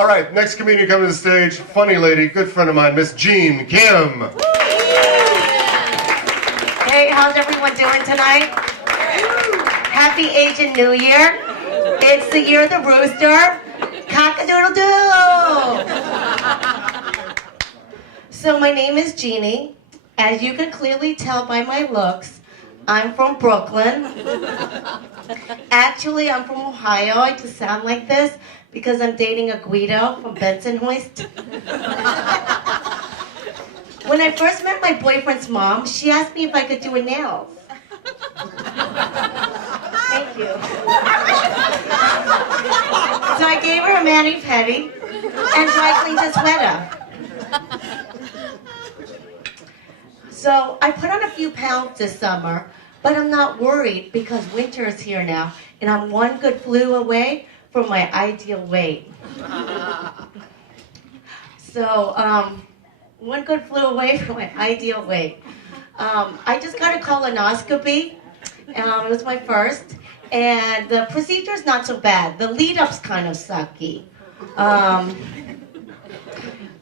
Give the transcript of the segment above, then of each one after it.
All right, next comedian coming to the stage, funny lady, good friend of mine, Miss Jean Kim. Hey, how's everyone doing tonight? Happy Asian New Year. It's the year of the rooster. Cock-a-doodle-doo. So my name is Jeannie. As you can clearly tell by my looks, I'm from Brooklyn. Actually, I'm from Ohio. I just sound like this because I'm dating a Guido from Bensonhurst. When I first met my boyfriend's mom, she asked me if I could do her nails. Thank you. So I gave her a mani-pedi and dry cleaned her sweater. So I put on a few pounds this summer, but I'm not worried because winter is here now, and I'm one good flu away from my ideal weight. So, one good flew away from my ideal weight. I just got a colonoscopy. It was my first, and the procedure's not so bad. The lead-up's kind of sucky.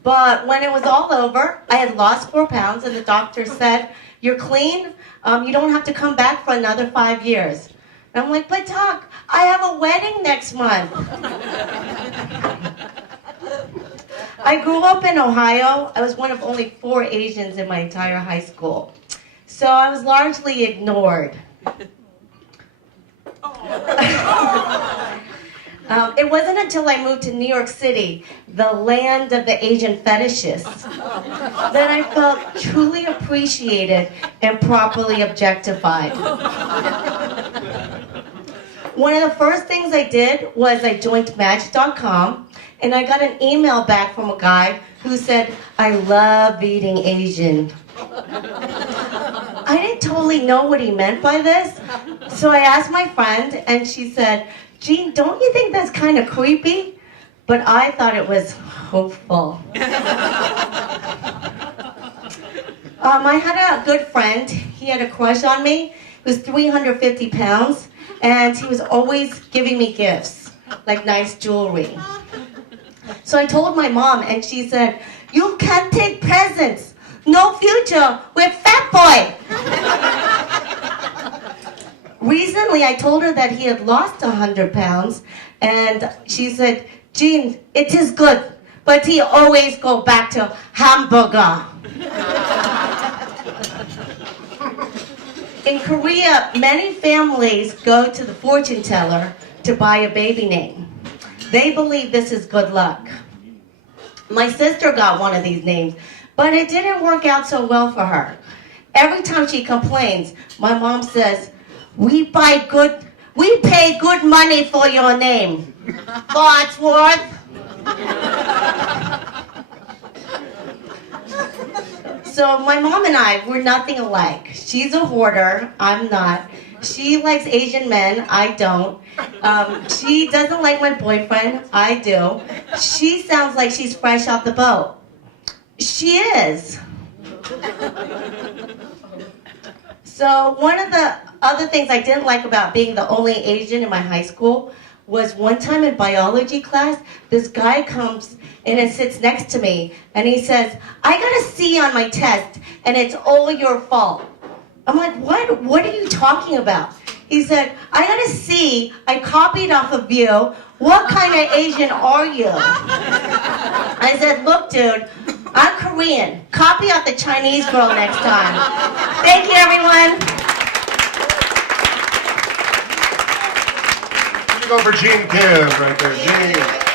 But when it was all over, I had lost 4 pounds, and the doctor said, "You're clean. You don't have to come back for another 5 years." And I'm like, "But doc, I have a wedding next month." I grew up in Ohio. I was one of only 4 Asians in my entire high school. So I was largely ignored. It wasn't until I moved to New York City, the land of the Asian fetishists, that I felt truly appreciated and properly objectified. One of the first things I did was I joined Match.com, and I got an email back from a guy who said, "I love eating Asian." I didn't totally know what he meant by this, so I asked my friend, and she said, "Jean, don't you think that's kind of creepy?" But I thought it was hopeful. I had a good friend. He had a crush on me. He was 350 pounds, and he was always giving me gifts, like nice jewelry. So I told my mom, and she said, "You can't take presents. No future with fat boy." Recently, I told her that he had lost 100 pounds, and she said, "Jean, it is good, but he always go back to hamburger." In Korea, many families go to the fortune teller to buy a baby name. They believe this is good luck. My sister got one of these names, but it didn't work out so well for her. Every time she complains, my mom says, we pay good money for your name. Wadsworth." So my mom and I, we're nothing alike. She's a hoarder, I'm not. She likes Asian men, I don't. She doesn't like my boyfriend, I do. She sounds like she's fresh off the boat. She is. So one of the other things I didn't like about being the only Asian in my high school was one time in biology class, this guy comes and sits next to me, and he says, "I got a C on my test, and it's all your fault." I'm like, "What? What are you talking about?" He said, "I got a C, I copied off of you. What kind of Asian are you?" I said, "Look, dude, I'm Korean. Copy off the Chinese girl next time." Thank you, everyone. Go for Jean Kim right there. Jean.